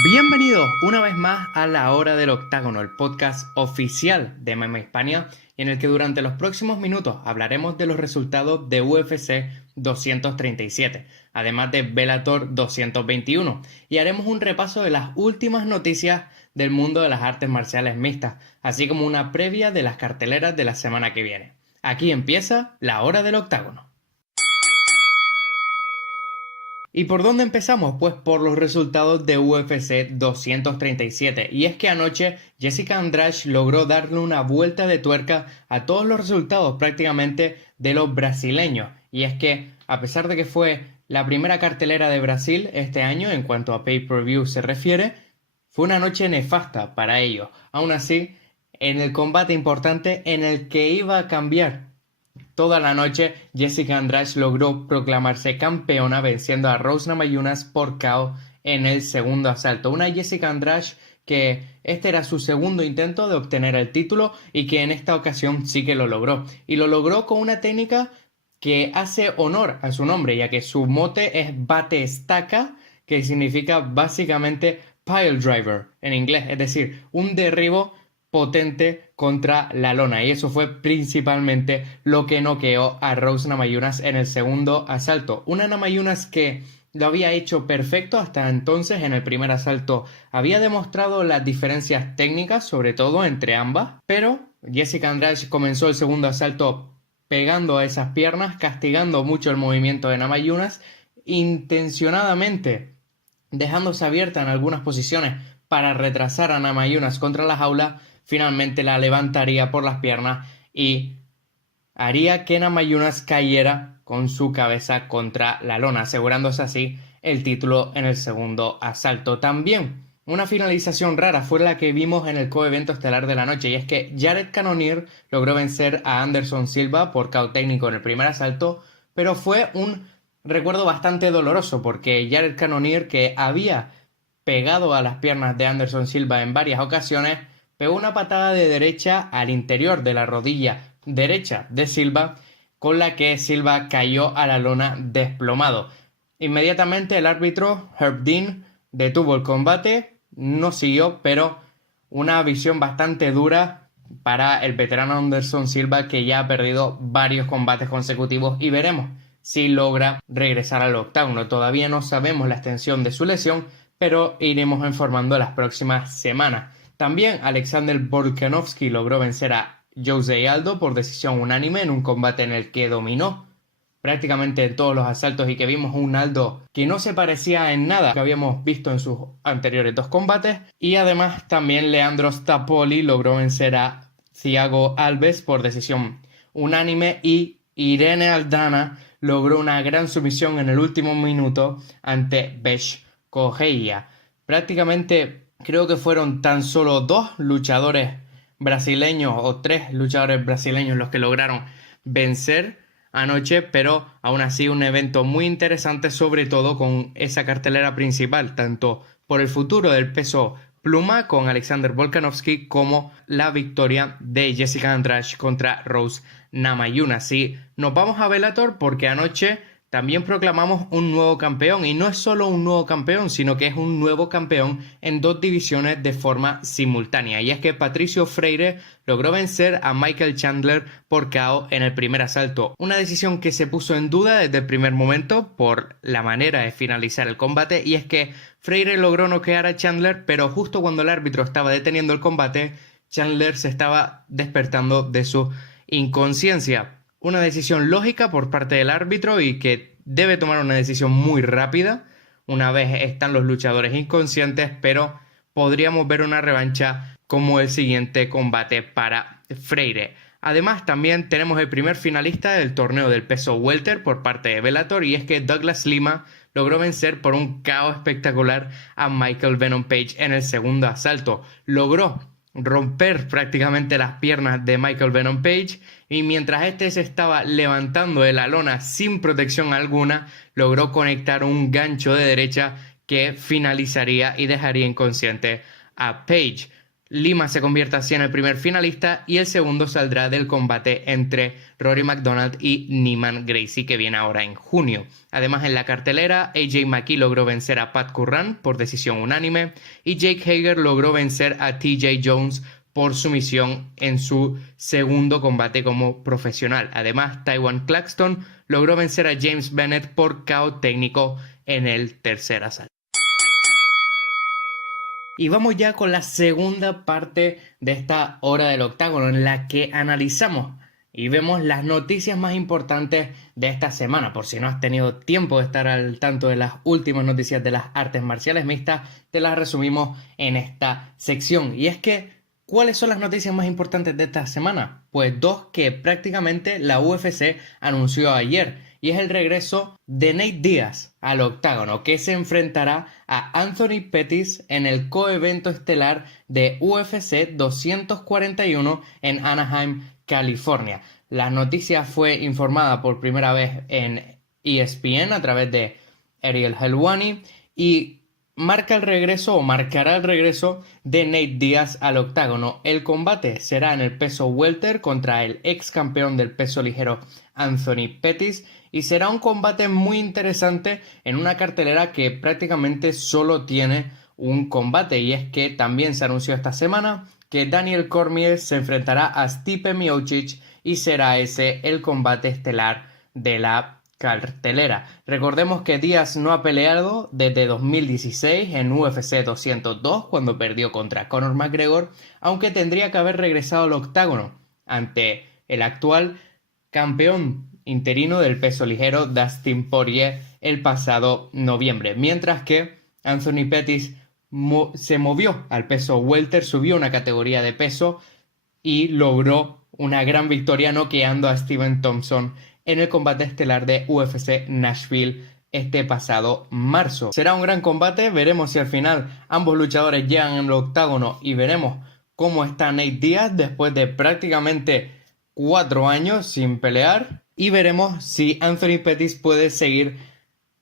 Bienvenidos una vez más a La Hora del Octágono, el podcast oficial de MMA Hispania, en el que durante los próximos minutos hablaremos de los resultados de UFC 237, además de Bellator 221, y haremos un repaso de las últimas noticias del mundo de las artes marciales mixtas, así como una previa de las carteleras de la semana que viene. Aquí empieza La Hora del Octágono. ¿Y por dónde empezamos? Pues por los resultados de UFC 237. Y es que anoche Jessica Andrade logró darle una vuelta de tuerca a todos los resultados prácticamente de los brasileños. Y es que, a pesar de que fue la primera cartelera de Brasil este año en cuanto a pay-per-view se refiere, fue una noche nefasta para ellos. Aún así, en el combate importante en el que iba a cambiar toda la noche, Jessica Andrade logró proclamarse campeona venciendo a Rose Namajunas por KO en el segundo asalto. Una Jessica Andrade que este era su segundo intento de obtener el título y que en esta ocasión sí que lo logró. Y lo logró con una técnica que hace honor a su nombre, ya que su mote es bate estaca, que significa básicamente pile driver en inglés, es decir, un derribo potente contra la lona, y eso fue principalmente lo que noqueó a Rose Namajunas en el segundo asalto. Una Namajunas que lo había hecho perfecto hasta entonces. En el primer asalto había demostrado las diferencias técnicas, sobre todo entre ambas, pero Jessica Andrade comenzó el segundo asalto pegando a esas piernas, castigando mucho el movimiento de Namajunas, intencionadamente dejándose abierta en algunas posiciones para retrasar a Namajunas contra la jaula. Finalmente la levantaría por las piernas y haría que Namajunas cayera con su cabeza contra la lona, asegurándose así el título en el segundo asalto. También una finalización rara fue la que vimos en el coevento estelar de la noche, y es que Jared Cannonier logró vencer a Anderson Silva por KO técnico en el primer asalto, pero fue un recuerdo bastante doloroso porque Jared Cannonier, que había pegado a las piernas de Anderson Silva en varias ocasiones, pegó una patada de derecha al interior de la rodilla derecha de Silva, con la que Silva cayó a la lona desplomado. Inmediatamente el árbitro Herb Dean detuvo el combate, no siguió, pero una visión bastante dura para el veterano Anderson Silva, que ya ha perdido varios combates consecutivos, y veremos si logra regresar al octágono. Todavía no sabemos la extensión de su lesión, pero iremos informando las próximas semanas. También Alexander Volkanovski logró vencer a Jose Aldo por decisión unánime en un combate en el que dominó prácticamente en todos los asaltos y que vimos un Aldo que no se parecía en nada que habíamos visto en sus anteriores dos combates. Y además también Leandro Stapoli logró vencer a Thiago Alves por decisión unánime, y Irene Aldana logró una gran sumisión en el último minuto ante Besh Correia. Prácticamente creo que fueron tan solo dos luchadores brasileños o tres luchadores brasileños los que lograron vencer anoche, pero aún así un evento muy interesante, sobre todo con esa cartelera principal, tanto por el futuro del peso pluma con Alexander Volkanovski como la victoria de Jessica Andrade contra Rose Namajunas. Y nos vamos a Bellator porque anoche también proclamamos un nuevo campeón, y no es solo un nuevo campeón, sino que es un nuevo campeón en dos divisiones de forma simultánea, y es que Patricio Freire logró vencer a Michael Chandler por KO en el primer asalto, una decisión que se puso en duda desde el primer momento por la manera de finalizar el combate, y es que Freire logró noquear a Chandler, pero justo cuando el árbitro estaba deteniendo el combate, Chandler se estaba despertando de su inconsciencia. Una decisión lógica por parte del árbitro y que debe tomar una decisión muy rápida una vez están los luchadores inconscientes, pero podríamos ver una revancha como el siguiente combate para Freire. Además, también tenemos el primer finalista del torneo del peso welter por parte de Bellator, y es que Douglas Lima logró vencer por un KO espectacular a Michael Venom Page en el segundo asalto. Logró romper prácticamente las piernas de Michael Venom Page, y mientras este se estaba levantando de la lona sin protección alguna, logró conectar un gancho de derecha que finalizaría y dejaría inconsciente a Page. Lima se convierte así en el primer finalista y el segundo saldrá del combate entre Rory MacDonald y Neiman Gracie, que viene ahora en junio. Además, en la cartelera, AJ McKee logró vencer a Pat Curran por decisión unánime y Jake Hager logró vencer a TJ Jones por sumisión en su segundo combate como profesional. Además, Taiwan Claxton logró vencer a James Bennett por KO técnico en el tercer asalto. Y vamos ya con la segunda parte de esta hora del octágono, en la que analizamos y vemos las noticias más importantes de esta semana. Por si no has tenido tiempo de estar al tanto de las últimas noticias de las artes marciales mixtas, te las resumimos en esta sección. Y es que, ¿cuáles son las noticias más importantes de esta semana? Pues dos que prácticamente la UFC anunció ayer. Y es el regreso de Nate Diaz al octágono, que se enfrentará a Anthony Pettis en el coevento estelar de UFC 241 en Anaheim, California. La noticia fue informada por primera vez en ESPN a través de Ariel Helwani y marcará el regreso de Nate Diaz al octágono. El combate será en el peso welter contra el ex campeón del peso ligero Anthony Pettis y será un combate muy interesante en una cartelera que prácticamente solo tiene un combate, y es que también se anunció esta semana que Daniel Cormier se enfrentará a Stipe Miocic y será ese el combate estelar de la cartelera. Recordemos que Díaz no ha peleado desde 2016 en UFC 202 cuando perdió contra Conor McGregor, aunque tendría que haber regresado al octágono ante el actual campeón interino del peso ligero Dustin Poirier el pasado noviembre, mientras que Anthony Pettis se movió al peso welter, subió una categoría de peso y logró una gran victoria noqueando a Steven Thompson en el combate estelar de UFC Nashville este pasado marzo. Será un gran combate, veremos si al final ambos luchadores llegan en el octágono y veremos cómo está Nate Diaz después de prácticamente 4 años sin pelear, y veremos si Anthony Pettis puede seguir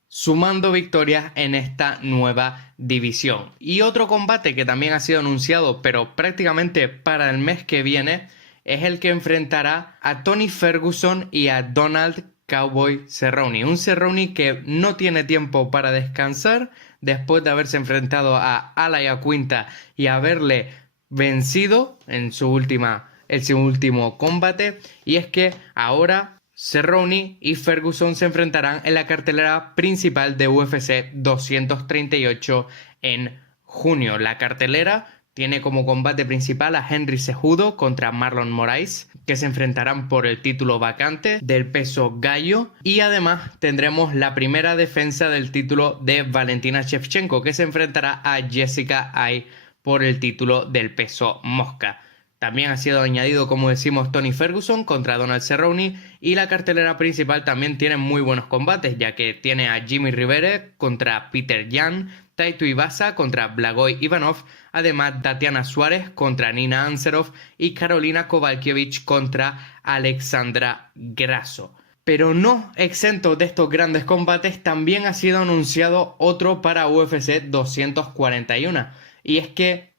sumando victorias en esta nueva división. Y otro combate que también ha sido anunciado, pero prácticamente para el mes que viene, es el que enfrentará a Tony Ferguson y a Donald Cowboy Cerrone. Un Cerrone que no tiene tiempo para descansar después de haberse enfrentado a Al Iaquinta y haberle vencido en su último combate. Y es que ahora Cerrone y Ferguson se enfrentarán en la cartelera principal de UFC 238 en junio. La cartelera tiene como combate principal a Henry Cejudo contra Marlon Moraes, que se enfrentarán por el título vacante del peso gallo, y además tendremos la primera defensa del título de Valentina Shevchenko, que se enfrentará a Jessica Eye por el título del peso mosca. También ha sido añadido, como decimos, Tony Ferguson contra Donald Cerrone, y la cartelera principal también tiene muy buenos combates, ya que tiene a Jimmy Rivera contra Peter Yan, Taito Ibasa contra Blagoy Ivanov, además Tatiana Suárez contra Nina Anserov y Karolina Kowalkiewicz contra Alexandra Grasso. Pero no exento de estos grandes combates, también ha sido anunciado otro para UFC 241, y es que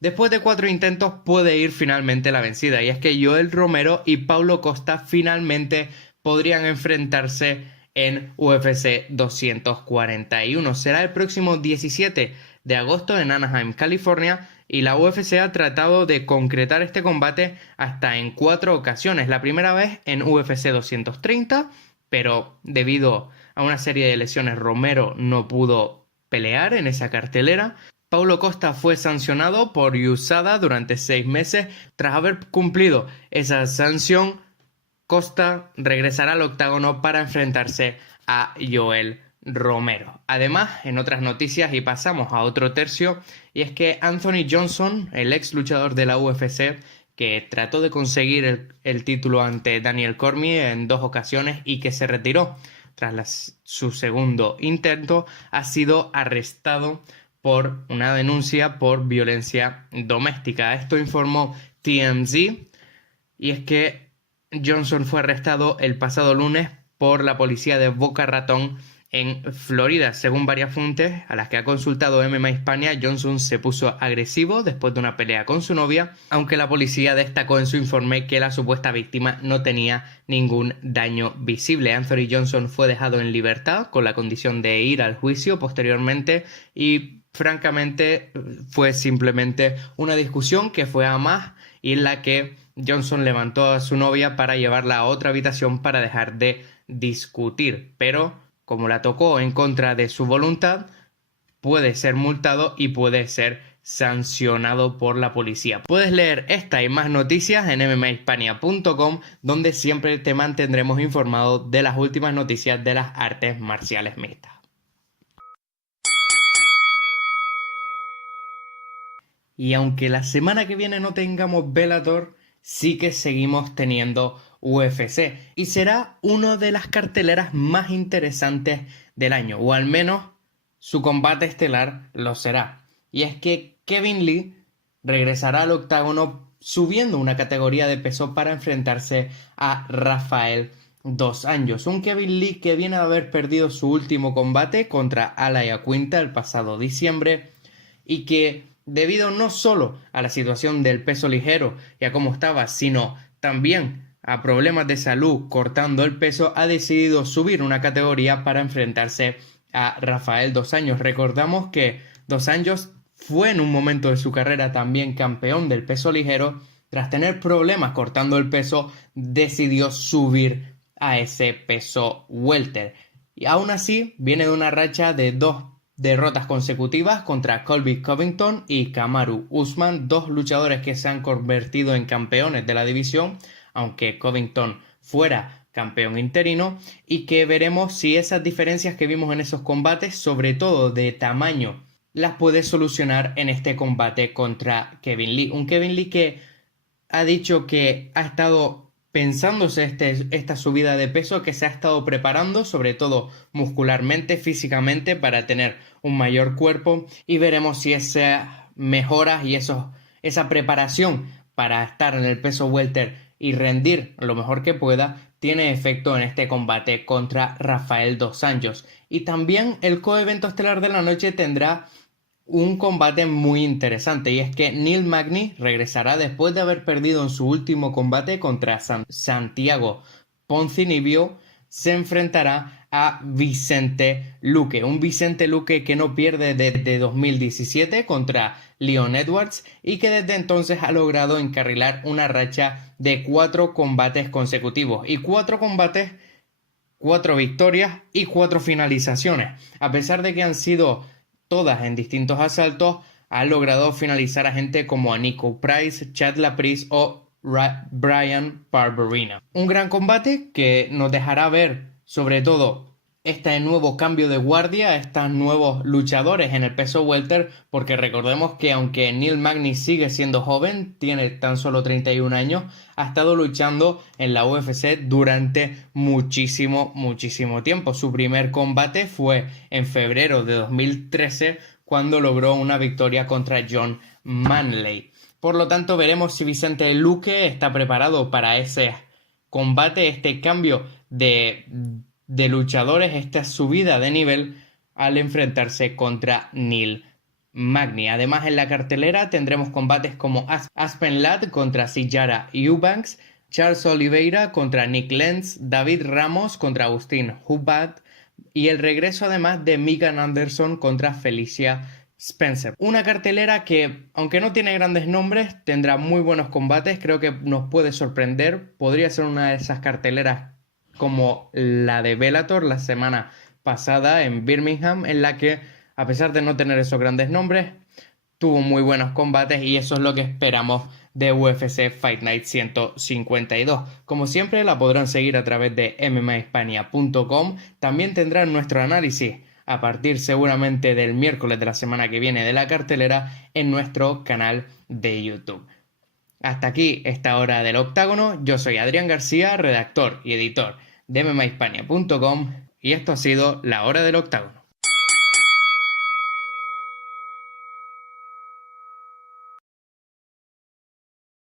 después de 4 intentos puede ir finalmente la vencida, y es que Yoel Romero y Paulo Costa finalmente podrían enfrentarse en UFC 241. Será el próximo 17 de agosto en Anaheim, California, y la UFC ha tratado de concretar este combate hasta en 4 ocasiones. La primera vez en UFC 230, pero debido a una serie de lesiones Romero no pudo pelear en esa cartelera. Paulo Costa fue sancionado por USADA durante 6 meses. Tras haber cumplido esa sanción, Costa regresará al octágono para enfrentarse a Yoel Romero. Además, en otras noticias, y pasamos a otro tercio, y es que Anthony Johnson, el ex luchador de la UFC, que trató de conseguir el título ante Daniel Cormier en 2 ocasiones y que se retiró tras su segundo intento, ha sido arrestado por una denuncia por violencia doméstica. Esto informó TMZ, y es que Johnson fue arrestado el pasado lunes por la policía de Boca Ratón en Florida. Según varias fuentes a las que ha consultado MMA Hispania, Johnson se puso agresivo después de una pelea con su novia, aunque la policía destacó en su informe que la supuesta víctima no tenía ningún daño visible. Anthony Johnson fue dejado en libertad con la condición de ir al juicio posteriormente y francamente fue simplemente una discusión que fue a más y en la que Johnson levantó a su novia para llevarla a otra habitación para dejar de discutir, pero como la tocó en contra de su voluntad, puede ser multado y puede ser sancionado por la policía. Puedes leer esta y más noticias en mmahispania.com, donde siempre te mantendremos informado de las últimas noticias de las artes marciales mixtas. Y aunque la semana que viene no tengamos Bellator, sí que seguimos teniendo UFC y será una de las carteleras más interesantes del año, o al menos su combate estelar lo será. Y es que Kevin Lee regresará al octágono subiendo una categoría de peso para enfrentarse a Rafael dos Anjos. Un Kevin Lee que viene de haber perdido su último combate contra Al Iaquinta el pasado diciembre y que debido no solo a la situación del peso ligero y a cómo estaba, sino también a problemas de salud cortando el peso, ha decidido subir una categoría para enfrentarse a Rafael dos Anjos. Recordamos que dos Anjos fue en un momento de su carrera también campeón del peso ligero. Tras tener problemas cortando el peso, decidió subir a ese peso welter. Y aún así, viene de una racha de 2 derrotas consecutivas contra Colby Covington y Kamaru Usman, dos luchadores que se han convertido en campeones de la división, aunque Covington fuera campeón interino, y que veremos si esas diferencias que vimos en esos combates, sobre todo de tamaño, las puede solucionar en este combate contra Kevin Lee. Un Kevin Lee que ha dicho que ha estado pensándose esta subida de peso, que se ha estado preparando, sobre todo muscularmente, físicamente, para tener un mayor cuerpo, y veremos si esas mejoras y esa preparación para estar en el peso welter y rendir lo mejor que pueda tiene efecto en este combate contra Rafael dos Anjos. Y también el coevento estelar de la noche tendrá un combate muy interesante, y es que Neil Magny regresará después de haber perdido en su último combate contra Santiago Ponzinibbio. Se enfrentará a Vicente Luque, un Vicente Luque que no pierde desde 2017 contra Leon Edwards y que desde entonces ha logrado encarrilar una racha de 4 combates consecutivos y 4 combates, 4 victorias y 4 finalizaciones. A pesar de que han sido todas en distintos asaltos, ha logrado finalizar a gente como a Nico Price, Chad Laprise o Brian Barberina. Un gran combate que nos dejará ver sobre todo este nuevo cambio de guardia, estos nuevos luchadores en el peso welter, porque recordemos que aunque Neil Magny sigue siendo joven, tiene tan solo 31 años, ha estado luchando en la UFC durante muchísimo tiempo. Su primer combate fue en febrero de 2013 cuando logró una victoria contra John Manley. Por lo tanto, veremos si Vicente Luque está preparado para ese combate, este cambio de luchadores, esta subida de nivel al enfrentarse contra Neil Magny. Además, en la cartelera tendremos combates como Aspen Ladd contra Sijara Eubanks, Charles Oliveira contra Nick Lenz, David Ramos contra Agustín Hubbard y el regreso además de Megan Anderson contra Felicia Spencer. Una cartelera que, aunque no tiene grandes nombres, tendrá muy buenos combates. Creo que nos puede sorprender. Podría ser una de esas carteleras como la de Bellator la semana pasada en Birmingham, en la que, a pesar de no tener esos grandes nombres, tuvo muy buenos combates, y eso es lo que esperamos de UFC Fight Night 152. Como siempre, la podrán seguir a través de mmahispania.com. También tendrán nuestro análisis a partir seguramente del miércoles de la semana que viene de la cartelera en nuestro canal de YouTube. Hasta aquí esta hora del octágono. Yo soy Adrián García, redactor y editor de mmahispania.com, y esto ha sido la hora del octágono.